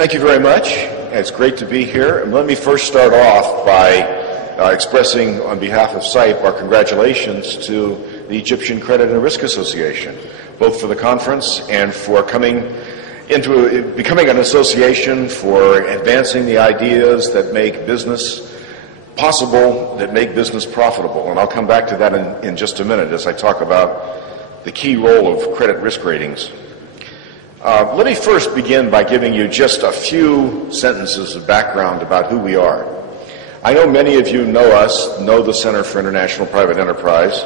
Thank you very much. It's great to be here. And let me first start off by expressing on behalf of SIPE our congratulations to the Egyptian Credit and Risk Association, both for the conference and for becoming an association for advancing the ideas that make business possible, that make business profitable. And I'll come back to that in just a minute as I talk about the key role of credit risk ratings. Let me first begin by giving you just a few sentences of background about who we are. I know many of you know us, know the Center for International Private Enterprise,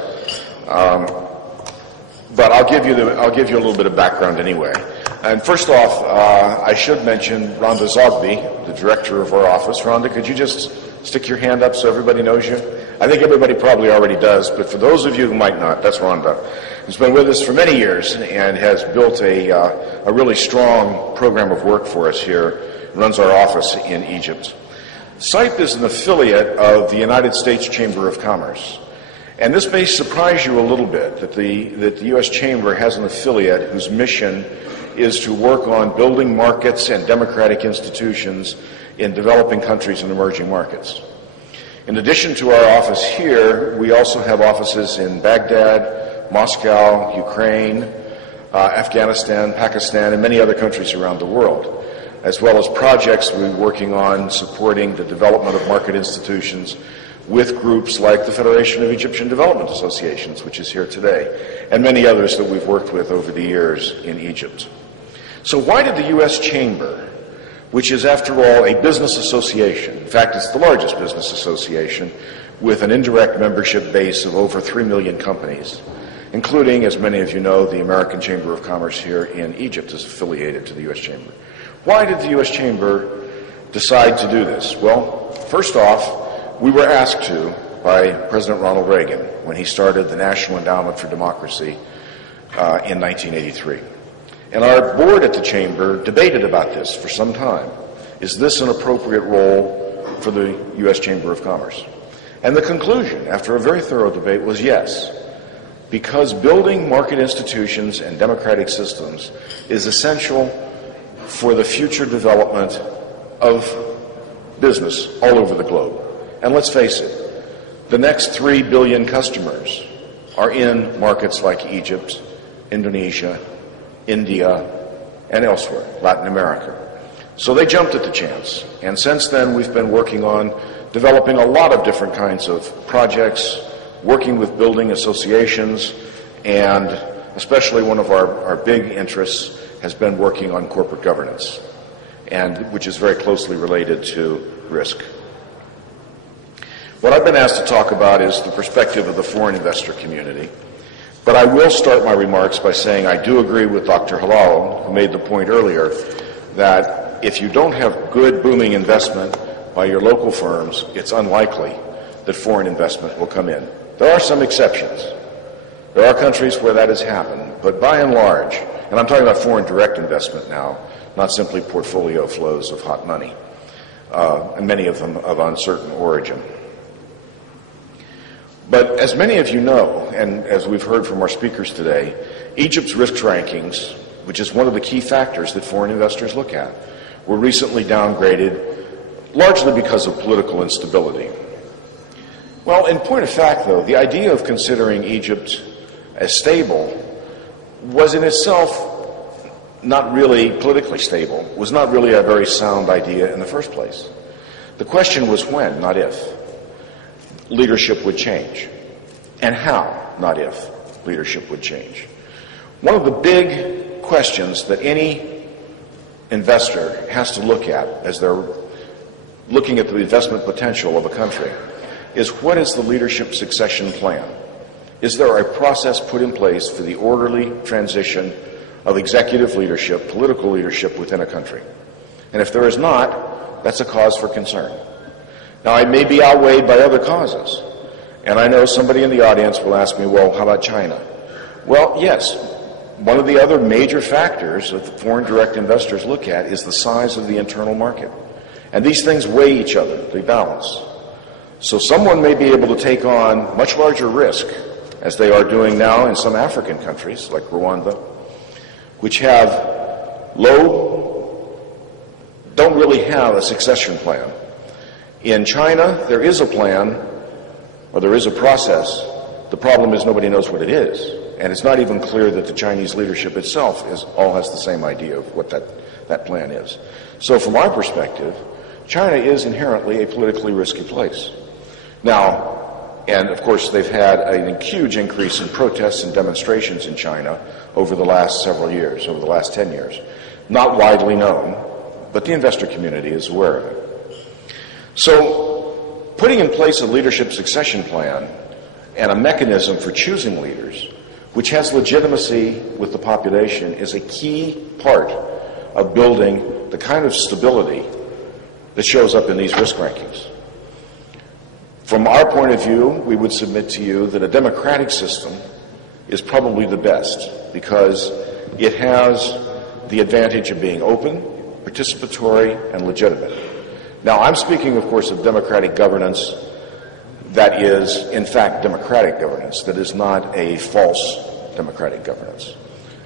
but I'll give you a little bit of background anyway. And first off, I should mention Rhonda Zogby, the director of our office. Rhonda, could you just stick your hand up so everybody knows you? I think everybody probably already does, but for those of you who might not, that's Rhonda, who's been with us for many years and has built a really strong program of work for us here, runs our office in Egypt. SIPE is an affiliate of the United States Chamber of Commerce. And this may surprise you a little bit that the U.S. Chamber has an affiliate whose mission is to work on building markets and democratic institutions in developing countries and emerging markets. In addition to our office here, we also have offices in Baghdad, Moscow, Ukraine, Afghanistan, Pakistan, and many other countries around the world, as well as projects we're working on supporting the development of market institutions with groups like the Federation of Egyptian Development Associations, which is here today, and many others that we've worked with over the years in Egypt. So why did the U.S. Chamber, which is, after all, a business association, in fact, it's the largest business association with an indirect membership base of over 3 million companies, including, as many of you know, the American Chamber of Commerce here in Egypt is affiliated to the U.S. Chamber. Why did the U.S. Chamber decide to do this? Well, first off, we were asked to by President Ronald Reagan when he started the National Endowment for Democracy in 1983. And our board at the Chamber debated about this for some time. Is this an appropriate role for the U.S. Chamber of Commerce? And the conclusion, after a very thorough debate, was yes, because building market institutions and democratic systems is essential for the future development of business all over the globe. And let's face it, the next 3 billion customers are in markets like Egypt, Indonesia, India, and elsewhere, Latin America. So they jumped at the chance. And since then, we've been working on developing a lot of different kinds of projects, working with building associations, and especially one of our big interests has been working on corporate governance, and which is very closely related to risk. What I've been asked to talk about is the perspective of the foreign investor community. But I will start my remarks by saying I do agree with Dr. Halal, who made the point earlier, that if you don't have good, booming investment by your local firms, it's unlikely that foreign investment will come in. There are some exceptions. There are countries where that has happened, but by and large, and I'm talking about foreign direct investment now, not simply portfolio flows of hot money, and many of them of uncertain origin. But as many of you know, and as we've heard from our speakers today, Egypt's risk rankings, which is one of the key factors that foreign investors look at, were recently downgraded largely because of political instability. Well, in point of fact, though, the idea of considering Egypt as stable was in itself not really politically stable, was not really a very sound idea in the first place. The question was when, not if, leadership would change, and how, not if, leadership would change. One of the big questions that any investor has to look at as they're looking at the investment potential of a country is, what is the leadership succession plan? Is there a process put in place for the orderly transition of executive leadership, political leadership within a country? And if there is not, that's a cause for concern. Now, it may be outweighed by other causes. And I know somebody in the audience will ask me, well, how about China? Well, yes, one of the other major factors that the foreign direct investors look at is the size of the internal market. And these things weigh each other, they balance. So someone may be able to take on much larger risk, as they are doing now in some African countries, like Rwanda, which have low don't really have a succession plan. In China, there is a plan, or there is a process. The problem is nobody knows what it is. And it's not even clear that the Chinese leadership itself all has the same idea of what that plan is. So from our perspective, China is inherently a politically risky place. Now, and of course they've had a huge increase in protests and demonstrations in China over the last several years, over the last 10 years. Not widely known, but the investor community is aware of it. So putting in place a leadership succession plan and a mechanism for choosing leaders which has legitimacy with the population is a key part of building the kind of stability that shows up in these risk rankings. From our point of view, we would submit to you that a democratic system is probably the best because it has the advantage of being open, participatory, and legitimate. Now, I'm speaking, of course, of democratic governance that is, in fact, democratic governance, that is not a false democratic governance.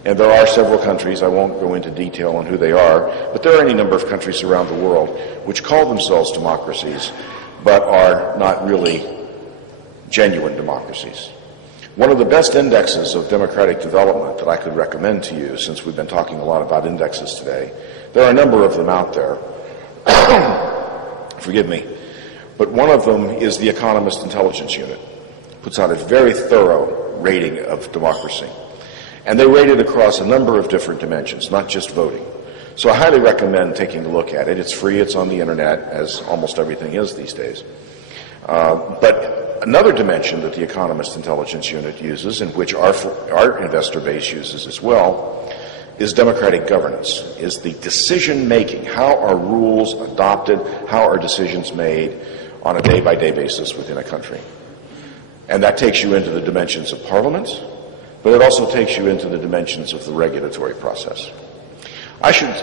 And there are several countries, I won't go into detail on who they are, but there are any number of countries around the world which call themselves democracies, but are not really genuine democracies. One of the best indexes of democratic development that I could recommend to you, since we've been talking a lot about indexes today, there are a number of them out there, forgive me, but one of them is the Economist Intelligence Unit. Puts out a very thorough rating of democracy. And they rate it across a number of different dimensions, not just voting. So I highly recommend taking a look at it. It's free, it's on the internet, as almost everything is these days. But another dimension that the Economist Intelligence Unit uses, and which our investor base uses as well, is democratic governance, is the decision-making. How are rules adopted? How are decisions made on a day-by-day basis within a country? And that takes you into the dimensions of parliament, but it also takes you into the dimensions of the regulatory process. I should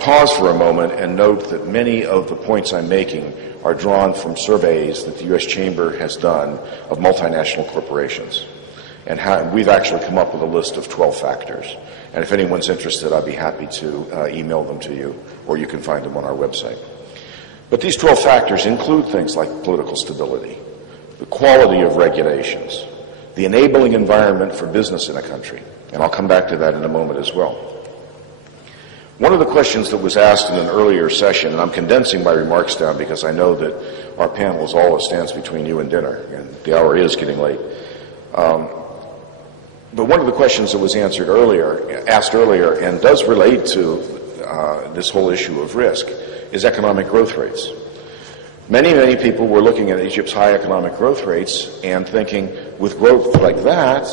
pause for a moment and note that many of the points I'm making are drawn from surveys that the U.S. Chamber has done of multinational corporations. And we've actually come up with a list of 12 factors. And if anyone's interested, I'd be happy to email them to you, or you can find them on our website. But these 12 factors include things like political stability, the quality of regulations, the enabling environment for business in a country. And I'll come back to that in a moment as well. One of the questions that was asked in an earlier session, and I'm condensing my remarks down because I know that our panel is all that stands between you and dinner, and the hour is getting late. But one of the questions that was asked earlier, and does relate to this whole issue of risk, is economic growth rates. Many people were looking at Egypt's high economic growth rates and thinking, with growth like that,